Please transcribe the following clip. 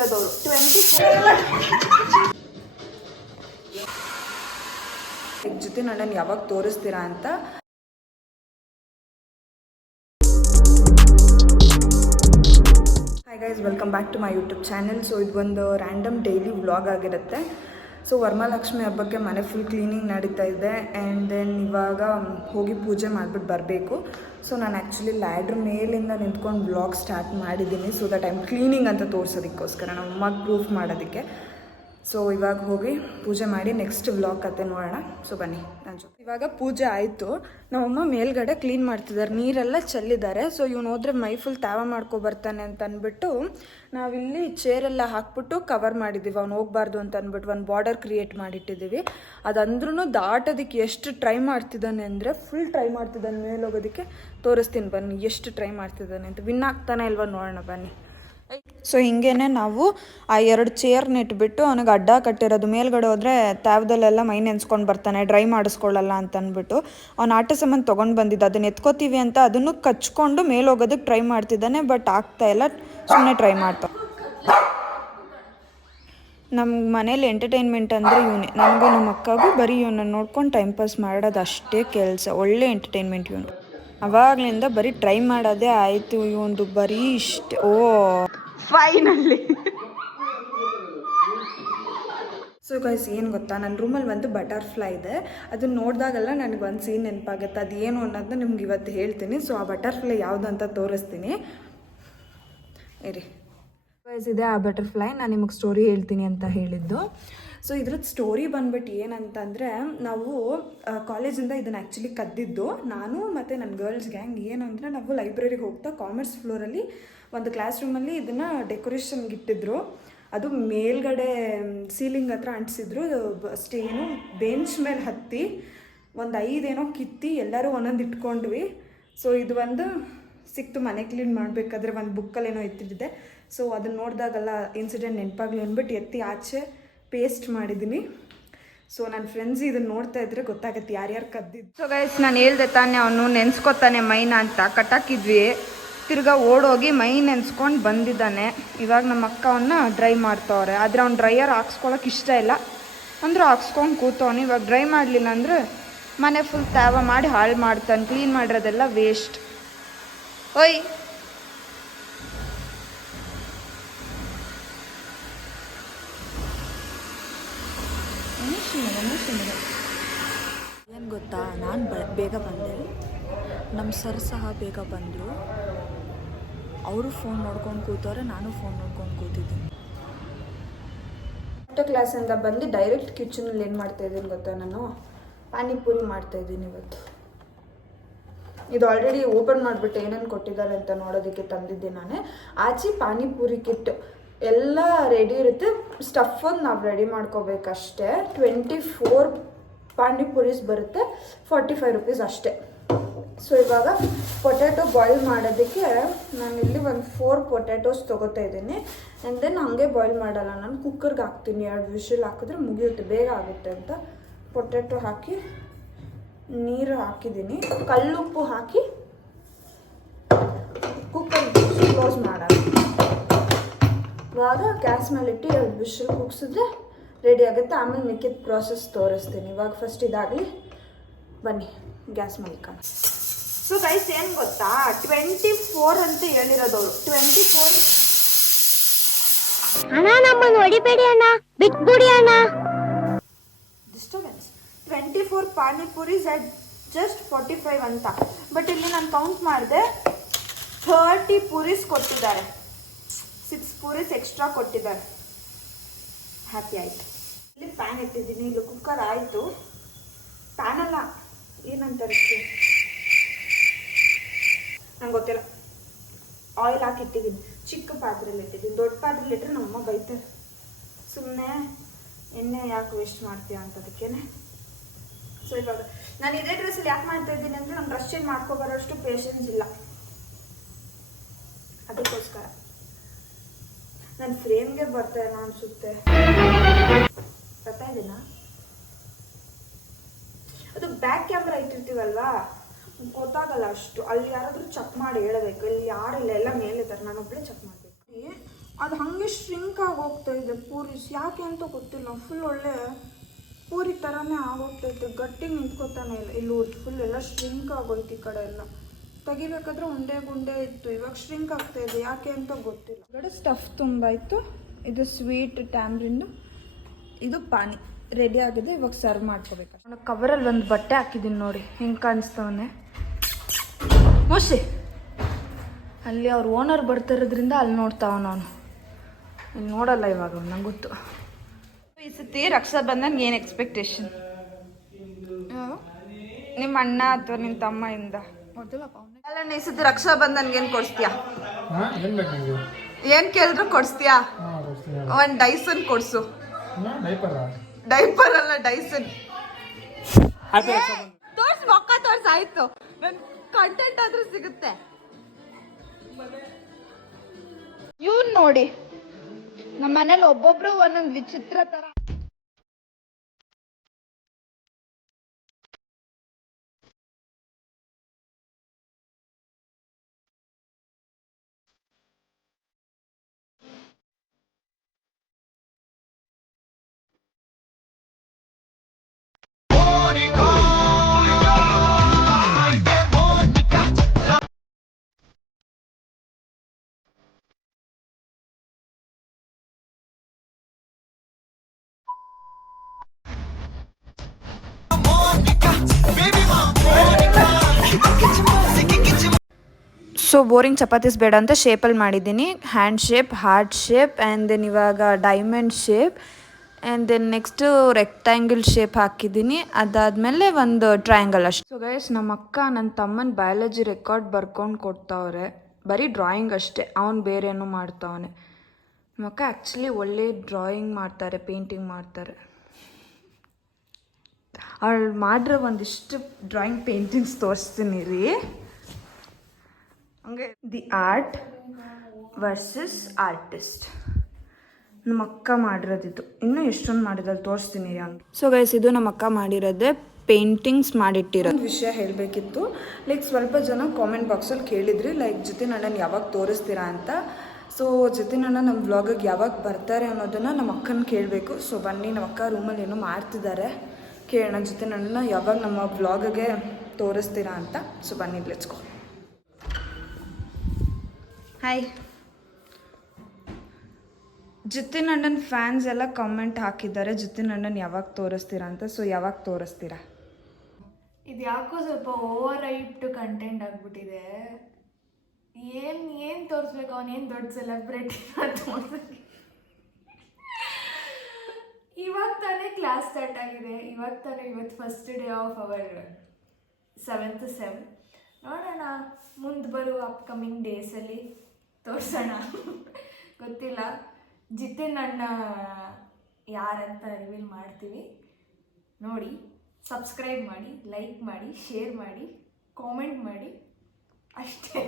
ಹೇಳಿರೋದವರು 24 ಜೊತೆ ನನ್ನನ್ನು ಯಾವಾಗ ತೋರಿಸ್ತೀರಾ ಅಂತ. Hi guys, welcome back to my YouTube channel. So ಇದು ಒಂದು ರ್ಯಾಂಡಮ್ ಡೈಲಿ ವ್ಲಾಗ್ ಆಗಿರುತ್ತೆ. ಸೊ ವರಮಹಾಲಕ್ಷ್ಮಿ ಹಬ್ಬಕ್ಕೆ ಮನೆ ಫುಲ್ ಕ್ಲೀನಿಂಗ್ ನಡೀತಾ ಇದೆ. ಆ್ಯಂಡ್ ದೆನ್ ಇವಾಗ ಹೋಗಿ ಪೂಜೆ ಮಾಡಿಬಿಟ್ಟು ಬರಬೇಕು. ಸೊ ನಾನು ಆ್ಯಕ್ಚುಲಿ ಲ್ಯಾಡ್ರ್ ಮೇಲಿಂದ ನಿಂತ್ಕೊಂಡು ವ್ಲಾಗ್ ಸ್ಟಾರ್ಟ್ ಮಾಡಿದ್ದೀನಿ. ಸೊ ದಟ್ ಐಮ್ ಕ್ಲೀನಿಂಗ್ ಅಂತ ತೋರಿಸೋದಕ್ಕೋಸ್ಕರ, ನಮ್ಮ ಅಮ್ಮಗೆ ಪ್ರೂಫ್ ಮಾಡೋದಕ್ಕೆ. ಸೊ ಇವಾಗ ಹೋಗಿ ಪೂಜೆ ಮಾಡಿ ನೆಕ್ಸ್ಟ್ ವ್ಲಾಗ್ ಕತೆ ನೋಡೋಣ. ಸೊ ಬನ್ನಿ ನಾನು ಇವಾಗ ಪೂಜೆ ಆಯಿತು. ನಮ್ಮಮ್ಮ ಮೇಲ್ಗಡೆ ಕ್ಲೀನ್ ಮಾಡ್ತಿದ್ದಾರೆ, ನೀರೆಲ್ಲ ಚೆಲ್ಲಿದ್ದಾರೆ. ಸೊ ಇವನು ಹೋದ್ರೆ ಮೈ ಫುಲ್ ತಾವ ಮಾಡ್ಕೊಬರ್ತಾನೆ ಅಂತ ಅಂದ್ಬಿಟ್ಟು ನಾವಿಲ್ಲಿ ಚೇರೆಲ್ಲ ಹಾಕ್ಬಿಟ್ಟು ಕವರ್ ಮಾಡಿದ್ದೀವಿ. ಅವ್ನು ಹೋಗ್ಬಾರ್ದು ಅಂತ ಅಂದ್ಬಿಟ್ಟು ಒಂದು ಬಾರ್ಡರ್ ಕ್ರಿಯೇಟ್ ಮಾಡಿಟ್ಟಿದ್ದೀವಿ. ಅದಂದ್ರೂ ದಾಟೋದಕ್ಕೆ ಎಷ್ಟು ಟ್ರೈ ಮಾಡ್ತಿದ್ದಾನೆ ಅಂದರೆ ಫುಲ್ ಟ್ರೈ ಮಾಡ್ತಿದ್ದಾನೆ ಮೇಲೆ ಹೋಗೋದಕ್ಕೆ. ತೋರಿಸ್ತೀನಿ ಬನ್ನಿ ಎಷ್ಟು ಟ್ರೈ ಮಾಡ್ತಿದ್ದಾನೆ ಅಂತ. ವಿನ್ ಆಗ್ತಾನೆ ಇಲ್ವ ನೋಡೋಣ ಬನ್ನಿ. ಸೊ ಹಿಂಗೇನೆ ನಾವು ಆ 2 ಚೇರ್ನ ಇಟ್ಬಿಟ್ಟು ಅವನಿಗೆ ಅಡ್ಡ ಕಟ್ಟಿರೋದು. ಮೇಲ್ಗಡೆ ಹೋದರೆ ತಾವದಲ್ಲೆಲ್ಲ ಮೈ ನೆನ್ಸ್ಕೊಂಡು ಬರ್ತಾನೆ, ಡ್ರೈ ಮಾಡಿಸ್ಕೊಳ್ಳಲ್ಲ ಅಂತ ಅಂದ್ಬಿಟ್ಟು ಅವ್ನು ಆಟ ಸಾಮಾನು ತೊಗೊಂಡು ಬಂದಿದ್ದ. ಅದನ್ನು ಎತ್ಕೋತೀವಿ ಅಂತ ಅದನ್ನು ಕಚ್ಕೊಂಡು ಮೇಲೆ ಹೋಗೋದಕ್ಕೆ ಟ್ರೈ ಮಾಡ್ತಿದ್ದಾನೆ. ಬಟ್ ಆಗ್ತಾಯಿಲ್ಲ, ಸುಮ್ಮನೆ ಟ್ರೈ ಮಾಡ್ತಾ. ನಮ್ಮ ಮನೇಲಿ ಎಂಟರ್ಟೈನ್ಮೆಂಟ್ ಅಂದರೆ ಇವನೇ. ನನಗೂ ನಮ್ಮ ಅಕ್ಕಗೂ ಬರೀ ಇವನನ್ನು ನೋಡ್ಕೊಂಡು ಟೈಮ್ ಪಾಸ್ ಮಾಡೋದು ಅಷ್ಟೇ ಕೆಲಸ. ಒಳ್ಳೆ ಎಂಟರ್ಟೈನ್ಮೆಂಟ್ ಇವನು. ಅವಾಗಲಿಂದ ಬರೀ ಟ್ರೈ ಮಾಡೋದೇ ಆಯಿತು ಇವೊಂದು, ಬರೀ ಇಷ್ಟೇ. ಓ ಫೈನಲಿ. ಸೊ ಗೈಸ್ ಏನು ಗೊತ್ತಾ, ನನ್ನ ರೂಮಲ್ಲಿ ಒಂದು ಬಟರ್ಫ್ಲೈ ಇದೆ. ಅದನ್ನ ನೋಡಿದಾಗೆಲ್ಲ ನನಗೆ ಒಂದು ಸೀನ್ ನೆನಪಾಗುತ್ತೆ. ಅದು ಏನು ಅನ್ನೋದನ್ನ ನಿಮ್ಗೆ ಇವತ್ತು ಹೇಳ್ತೀನಿ. ಸೊ ಆ ಬಟರ್ಫ್ಲೈ ಯಾವುದು ಅಂತ ತೋರಿಸ್ತೀನಿ ಇರಿ. ಗೈಸ್ ಇದೆ ಆ ಬಟರ್ಫ್ಲೈ. ನಾನು ನಿಮಗೆ ಸ್ಟೋರಿ ಹೇಳ್ತೀನಿ ಅಂತ ಹೇಳಿದ್ದು. ಸೊ ಇದ್ರದ್ದು ಸ್ಟೋರಿ ಬಂದ್ಬಿಟ್ಟು ಏನಂತಂದರೆ, ನಾವು ಕಾಲೇಜಿಂದ ಇದನ್ನು ಆ್ಯಕ್ಚುಲಿ ಕದ್ದಿದ್ದು. ನಾನು ಮತ್ತು ನನ್ನ ಗರ್ಲ್ಸ್ ಗ್ಯಾಂಗ್. ಏನಂದರೆ ನಾವು ಲೈಬ್ರರಿಗೆ ಹೋಗ್ತಾ ಕಾಮರ್ಸ್ ಫ್ಲೋರಲ್ಲಿ ಒಂದು ಕ್ಲಾಸ್ ರೂಮಲ್ಲಿ ಇದನ್ನು ಡೆಕೋರೇಷನ್ಗೆ ಇಟ್ಟಿದ್ರು. ಅದು ಮೇಲ್ಗಡೆ ಸೀಲಿಂಗ್ ಹತ್ರ ಅಂಟಿಸಿದ್ರು. ಏನು ಬೆಂಚ್ ಮೇಲೆ ಹತ್ತಿ ಒಂದು 5 ಏನೋ ಕಿತ್ತಿ ಎಲ್ಲರೂ ಒಂದೊಂದು ಇಟ್ಕೊಂಡ್ವಿ. ಸೊ ಇದು ಒಂದು ಸಿಕ್ತು ಮನೆ ಕ್ಲೀನ್ ಮಾಡಬೇಕಾದ್ರೆ. ಒಂದು ಬುಕ್ಕಲ್ಲೇನೋ ಎತ್ತಿಟ್ಟಿದ್ದೆ. ಸೊ ಅದನ್ನು ನೋಡಿದಾಗೆಲ್ಲ ಇನ್ಸಿಡೆಂಟ್ ನೆನಪಾಗ್ಲಿ ಅಂದ್ಬಿಟ್ಟು ಎತ್ತಿ ಆಚೆ ಪೇಸ್ಟ್ ಮಾಡಿದ್ದೀನಿ. ಸೊ ನನ್ನ ಫ್ರೆಂಡ್ಸ್ ಇದನ್ನು ನೋಡ್ತಾ ಇದ್ರೆ ಗೊತ್ತಾಗತ್ತೆ ಯಾರ್ಯಾರು ಕದ್ದಿದ್ದು. ಸೊ ಗೈಸ್ ನಾನು ಹೇಳ್ದೆ ತಾನೆ, ಅವನು ನೆನ್ಸ್ಕೊತಾನೆ ಮೈನ ಅಂತ. ಕಟ್ಟಾಕಿದ್ವಿ, ತಿರ್ಗಾ ಓಡೋಗಿ ಮೈ ನೆನ್ಸ್ಕೊಂಡು ಬಂದಿದ್ದಾನೆ. ಇವಾಗ ನಮ್ಮ ಅಕ್ಕ ಅವನ್ನ ಡ್ರೈ ಮಾಡ್ತವ್ರೆ. ಆದರೆ ಅವ್ನು ಡ್ರೈಯರ್ ಹಾಕ್ಸ್ಕೊಳಕ್ಕೆ ಇಷ್ಟ ಇಲ್ಲ ಅಂದರೂ ಹಾಕ್ಸ್ಕೊಂಡು ಕೂತವನು. ಇವಾಗ ಡ್ರೈ ಮಾಡಲಿಲ್ಲ ಅಂದರೆ ಮನೆ ಫುಲ್ ತಾವ ಮಾಡಿ ಹಾಳು ಮಾಡ್ತಾನೆ. ಕ್ಲೀನ್ ಮಾಡಿರೋದೆಲ್ಲ ವೇಸ್ಟ್. ಓಯ್ ಏನು ಗೊತ್ತಾ, ನಾನು ಬೇಗ ಬಂದೆ, ನಮ್ಮ ಸರ್ ಸಹ ಬೇಗ ಬಂದರು. ಅವರು ಫೋನ್ ನೋಡ್ಕೊಂಡು ಕೂತವ್ರೆ, ನಾನು ಫೋನ್ ನೋಡ್ಕೊಂಡು ಕೂತಿದ್ದೀನಿ. ಕ್ಲಾಸಿಂದ ಬಂದು ಡೈರೆಕ್ಟ್ ಕಿಚನಲ್ಲಿ ಏನು ಮಾಡ್ತಾಯಿದ್ದೀನಿ ಗೊತ್ತಾ, ನಾನು ಪಾನಿಪುರಿ ಮಾಡ್ತಾಯಿದ್ದೀನಿ ಇವತ್ತು. ಇದು ಆಲ್ರೆಡಿ ಓಪನ್ ಮಾಡಿಬಿಟ್ಟು ಏನೇನು ಕೊಟ್ಟಿದ್ದಾರೆ ಅಂತ ನೋಡೋದಕ್ಕೆ ತಂದಿದ್ದೆ ನಾನು. ಆಚೆ ಪಾನಿಪುರಿ ಕಿಟ್ ಎಲ್ಲ ರೆಡಿ ಇರುತ್ತೆ. ಸ್ಟಫ್ ಒಂದು ನಾವು ರೆಡಿ ಮಾಡ್ಕೋಬೇಕಷ್ಟೇ. 24 ಪಾನಿಪುರೀಸ್ ಬರುತ್ತೆ, 45 ರೂಪೀಸ್ ಅಷ್ಟೇ. ಸೊ ಇವಾಗ ಪೊಟ್ಯಾಟೊ ಬಾಯ್ಲ್ ಮಾಡೋದಕ್ಕೆ ನಾನಿಲ್ಲಿ ಒಂದು 4 ಪೊಟ್ಯಾಟೋಸ್ ತೊಗೋತಾ ಇದ್ದೀನಿ. ಆ್ಯಂಡ್ ದೆನ್ ಹಾಗೆ ಬಾಯ್ಲ್ ಮಾಡಲ್ಲ, ನಾನು ಕುಕ್ಕರ್ಗೆ ಹಾಕ್ತೀನಿ. 2 ವಿಷಲ್ ಹಾಕಿದ್ರೆ ಮುಗಿಯುತ್ತೆ, ಬೇಗ ಆಗುತ್ತೆ ಅಂತ. ಪೊಟ್ಯಾಟೊ ಹಾಕಿ ನೀರು ಹಾಕಿದ್ದೀನಿ, ಕಲ್ಲುಪ್ಪು ಹಾಕಿ ಕುಕ್ಕರ್ ಕ್ಲೋಸ್ ಮಾಡೋಣ. ಇವಾಗ ಗ್ಯಾಸ್ ಮೇಲಿಟ್ಟು 2 ವಿಷಲ್ ಕೂಗಿಸಿದ್ರೆ ರೆಡಿ ಆಗುತ್ತೆ. ಆಮೇಲೆ ಮಿಕ್ಕಿದ ಪ್ರಾಸೆಸ್ ತೋರಿಸ್ತೀನಿ. ಇವಾಗ ಫಸ್ಟ್ ಇದಾಗಲಿ, ಬನ್ನಿ ಗ್ಯಾಸ್ ಮೇಲೆ ಇಕ್ಕೋಣ. ಸೊ ಗೈಸ್ ಏನು ಗೊತ್ತಾ, 24 ಅಂತ ಹೇಳಿರೋದವರು. 24 ಅಣ್ಣ ನಮ್ಮನ್ನು ಹೊಡಿಬೇಡಿ ಅಣ್ಣ, ಬಿಟ್ಬಿಡಿ ಅಣ್ಣ. ಡಿಸ್ಟರ್ಬೆನ್ಸ್. 24 ಪಾನಿಪುರೀಸ್ ಅಟ್ ಜಸ್ಟ್ 45 ಅಂತ. ಬಟ್ ಇಲ್ಲಿ ನಾನು ಕೌಂಟ್ ಮಾಡಿದೆ, 30 ಪೂರೀಸ್ ಕೊಟ್ಟಿದ್ದಾರೆ, 6 ಪೂರೀಸ್ ಎಕ್ಸ್ಟ್ರಾ ಕೊಟ್ಟಿದ್ದಾರೆ. ಹ್ಯಾಪಿ ಆಯಿತು. ಇಲ್ಲಿ ಪ್ಯಾನ್ ಇಟ್ಟಿದ್ದೀನಿ, ಇಲ್ಲಿ ಕುಕ್ಕರ್ ಆಯಿತು. ಪ್ಯಾನ್ ಅಲ್ಲ, ಏನಂತಾರೆ ನಂಗೆ ಗೊತ್ತಿಲ್ಲ. ಆಯಿಲ್ ಹಾಕಿ ಇಟ್ಟಿದ್ದೀನಿ, ಚಿಕ್ಕ ಪಾತ್ರೆಯಲ್ಲಿ ಇಟ್ಟಿದ್ದೀನಿ. ದೊಡ್ಡ ಪಾತ್ರೆಯಲ್ಲಿ ಇಟ್ಟರೆ ನಮ್ಮಮ್ಮ ಬೈತಾರೆ, ಸುಮ್ಮನೆ ಎಣ್ಣೆ ಯಾಕೆ ವೇಸ್ಟ್ ಮಾಡ್ತೀಯ ಅಂತದಕ್ಕೇನೆ. ಸೊ ಇವಾಗ ನಾನು ಇದೇ ಡ್ರೆಸ್ಸಲ್ಲಿ ಯಾಕೆ ಮಾಡ್ತಾ ಇದ್ದೀನಿ ಅಂದರೆ, ನಂಗೆ ಡ್ರೆಸ್ ಚೇಂಜ್ ಮಾಡ್ಕೊಬರೋಷ್ಟು ಪೇಷನ್ಸ್ ಇಲ್ಲ. ಅದಕ್ಕೋಸ್ಕರ ನನ್ನ ಫ್ರೇಮ್ಗೆ ಬರ್ತಾ ಏನೋ ಅನಿಸುತ್ತೆ. ಬರ್ತಾ ಇದ್ದೀನಾ? ಅದು ಬ್ಯಾಕ್ ಕ್ಯಾಮ್ರಾ ಇಟ್ಟಿರ್ತೀವಲ್ವಾ, ಗೊತ್ತಾಗಲ್ಲ ಅಷ್ಟು. ಅಲ್ಲಿ ಯಾರಾದರೂ ಚೆಕ್ ಮಾಡಿ ಹೇಳಬೇಕು. ಇಲ್ಲಿ ಯಾರಿಲ್ಲ, ಎಲ್ಲ ಮೇಲಿದ್ದಾರೆ, ನಾನೊಬ್ಬಳೇ ಚೆಕ್ ಮಾಡಬೇಕು. ಅದು ಹಾಗೆ ಶ್ರಿಂಕ್ ಆಗಿ ಹೋಗ್ತಾ ಇದೆ ಪೂರೀಸ್, ಯಾಕೆ ಅಂತ ಗೊತ್ತಿಲ್ಲ. ಫುಲ್ ಒಳ್ಳೆ ಪೂರಿ ಥರನೇ ಆಗೋಗ್ತೈತೆ, ಗಟ್ಟಿ ನಿಂತ್ಕೋತಾನೆ ಇಲ್ಲ. ಇಲ್ಲಿ ಫುಲ್ ಎಲ್ಲ ಶ್ರಿಂಕ್ ಆಗೋಯ್ತು. ಈ ಕಡೆ ಎಲ್ಲ ತೆಗಿಬೇಕಾದ್ರೆ ಉಂಡೆ ಗುಂಡೆ ಇತ್ತು, ಇವಾಗ ಶ್ರಿಂಕ್ ಆಗ್ತಾ ಇದೆ, ಯಾಕೆ ಅಂತ ಗೊತ್ತಿಲ್ಲ. ಹೊರಗಡೆ ಸ್ಟಫ್ ತುಂಬ ಇತ್ತು. ಇದು ಸ್ವೀಟ್ ಟ್ಯಾಮ್ರಿಂಡು, ಇದು ಪಾನಿ ರೆಡಿ ಆಗಿದೆ. ಇವಾಗ ಸರ್ವ್ ಮಾಡ್ಕೋಬೇಕು. ನಾನು ಕವರಲ್ಲಿ ಒಂದು ಬಟ್ಟೆ ಹಾಕಿದ್ದೀನಿ ನೋಡಿ, ಹಿಂಗೆ ಕಾಣಿಸ್ತವನೆ ಮೋಸಿ. ಅಲ್ಲಿ ಅವ್ರ ಓನರ್ ಬರ್ತಿರೋದ್ರಿಂದ ಅಲ್ಲಿ ನೋಡ್ತಾವ. ನಾನು ಇಲ್ಲಿ ನೋಡಲ್ಲ ಇವಾಗ, ನಂಗೆ ಗೊತ್ತು. ಈ ಸತಿ ರಕ್ಷಾ ಬಂಧನ್ಗೆ ಏನು ಎಕ್ಸ್ಪೆಕ್ಟೇಷನ್? ನಿಮ್ಮ ಅಣ್ಣ ಅಥವಾ ನಿಮ್ಮ ತಮ್ಮ ಇಂದ ಅಲ್ಲ, ಈ ಸತಿ ರಕ್ಷಾ ಬಂಧನ್ಗೆ ಏನು ಕೊಡಿಸ್ತೀಯಾ? ಏನು ಕೇಳಿದ್ರು ಕೊಡಿಸ್ತೀಯಾ? ಒಂದು ಡೈಸನ್ ಕೊಡಿಸು. ಡೈಪರ್ ಅಲ್ಲ, ಡೈಸನ್. ತೋರ್ಸ್, ಮೊಕ್ಕ ತೋರ್ಸ್, ಆಯ್ತು. ನನ್ ಕಂಟೆಂಟ್ ಆದ್ರೂ ಸಿಗುತ್ತೆ. ಇವ್ನ್ ನೋಡಿ, ನಮ್ಮ ಮನೇಲಿ ಒಬ್ಬೊಬ್ರು ಒಂದೊಂದು ವಿಚಿತ್ರ ತರ. ಸೊ ಬೋರಿಂಗ್ ಚಪಾತೀಸ್ ಬೇಡ ಅಂತ ಶೇಪಲ್ಲಿ ಮಾಡಿದ್ದೀನಿ. Hand shape, heart shape, and then ಇವಾಗ diamond shape, and then next rectangle shape ಹಾಕಿದ್ದೀನಿ. ಅದಾದಮೇಲೆ ಒಂದು ಟ್ರಯಾಂಗಲ್ ಅಷ್ಟೆ. ಸೊ ಗೈಸ್, ನಮ್ಮ ಅಕ್ಕ ನನ್ನ ತಮ್ಮನ ಬಯಾಲಜಿ ರೆಕಾರ್ಡ್ ಬರ್ಕೊಂಡು ಕೊಡ್ತಾವ್ರೆ. ಬರೀ ಡ್ರಾಯಿಂಗ್ ಅಷ್ಟೇ, ಅವ್ನು ಬೇರೇನೋ ಮಾಡ್ತಾವನೆ. ನಮ್ಮ ಅಕ್ಕ ಆ್ಯಕ್ಚುಲಿ ಒಳ್ಳೆ ಡ್ರಾಯಿಂಗ್ ಮಾಡ್ತಾರೆ, ಪೇಂಟಿಂಗ್ ಮಾಡ್ತಾರೆ. ಅವಳು ಮಾಡಿರೋ ಒಂದಿಷ್ಟು ಡ್ರಾಯಿಂಗ್ ಪೇಂಟಿಂಗ್ಸ್ ತೋರಿಸ್ತೀನಿ ರೀ. ಹಂಗೆ ದಿ ಆರ್ಟ್ ವರ್ಸಸ್ ಆರ್ಟಿಸ್ಟ್. ನಮ್ಮ ಅಕ್ಕ ಮಾಡಿರೋದಿತ್ತು. ಇನ್ನೂ ಎಷ್ಟೊಂದು ಮಾಡಿರೋದು ತೋರಿಸ್ತೀನಿ ಹಂಗೆ. ಸೊ ಗೈಸ್, ಇದು ನಮ್ಮ ಅಕ್ಕ ಮಾಡಿರೋದೇ ಪೇಂಟಿಂಗ್ಸ್ ಮಾಡಿಟ್ಟಿರೋದು. ಒಂದು ವಿಷಯ ಹೇಳಬೇಕಿತ್ತು. ಲೈಕ್ ಸ್ವಲ್ಪ ಜನ ಕಾಮೆಂಟ್ ಬಾಕ್ಸಲ್ಲಿ ಕೇಳಿದ್ರಿ, ಲೈಕ್ ಜತಿನ್ ಅಣ್ಣನ ಯಾವಾಗ ತೋರಿಸ್ತೀರಾ ಅಂತ. ಸೊ ಜತಿನ್ ಅಣ್ಣ ನಮ್ಮ ವ್ಲಾಗಿಗೆ ಯಾವಾಗ ಬರ್ತಾರೆ ಅನ್ನೋದನ್ನು ನಮ್ಮ ಅಕ್ಕನ ಕೇಳಬೇಕು. ಸೊ ಬನ್ನಿ, ನಮ್ಮ ಅಕ್ಕ ರೂಮಲ್ಲಿ ಏನೋ ಮಾಡ್ತಿದ್ದಾರೆ, ಕೇಳೋಣ ಜತಿನ್ ಅಣ್ಣನ ಯಾವಾಗ ನಮ್ಮ ವ್ಲಾಗಿಗೆ ತೋರಿಸ್ತೀರಾ ಅಂತ. ಸೊ ಬನ್ನಿ, ಲೆಟ್ಸ್ ಗೋ. ಹಾಯ್. ಜತಿನ್ ಅಣ್ಣನ ಫ್ಯಾನ್ಸ್ ಎಲ್ಲ ಕಮೆಂಟ್ ಹಾಕಿದ್ದಾರೆ, ಜತಿನ್ ಅಣ್ಣನ ಯಾವಾಗ ತೋರಿಸ್ತೀರಾ ಅಂತ. ಸೊ ಯಾವಾಗ ತೋರಿಸ್ತೀರಾ? ಇದು ಯಾಕೋ ಸ್ವಲ್ಪ ಓವರ್ ಹೈಪ್ಡ್ ಕಂಟೆಂಟ್ ಆಗಿಬಿಟ್ಟಿದೆ. ಏನು ತೋರಿಸ್ಬೇಕು? ಅವನೇನು ದೊಡ್ಡ ಸೆಲೆಬ್ರಿಟಿ ತೋರ್ಸಕ್ಕೆ. ಇವಾಗ ತಾನೇ ಕ್ಲಾಸ್ ಸ್ಟಾರ್ಟ್ ಆಗಿದೆ, ಇವಾಗ ತಾನೇ, ಇವತ್ತು first day of our 7th sem. ನೋಡೋಣ, ಮುಂದೆ ಬರುವ ಅಪ್ಕಮಿಂಗ್ ಡೇಸಲ್ಲಿ ತೋರಿಸೋಣ. ಗೊತ್ತಿಲ್ಲ. ಜಿತಿನ್ ಅಣ್ಣ ಯಾರಂತ ರಿವೀಲ್ ಮಾಡ್ತೀವಿ, ನೋಡಿ. ಸಬ್ಸ್ಕ್ರೈಬ್ ಮಾಡಿ, ಲೈಕ್ ಮಾಡಿ, ಶೇರ್ ಮಾಡಿ, ಕಾಮೆಂಟ್ ಮಾಡಿ, ಅಷ್ಟೇ.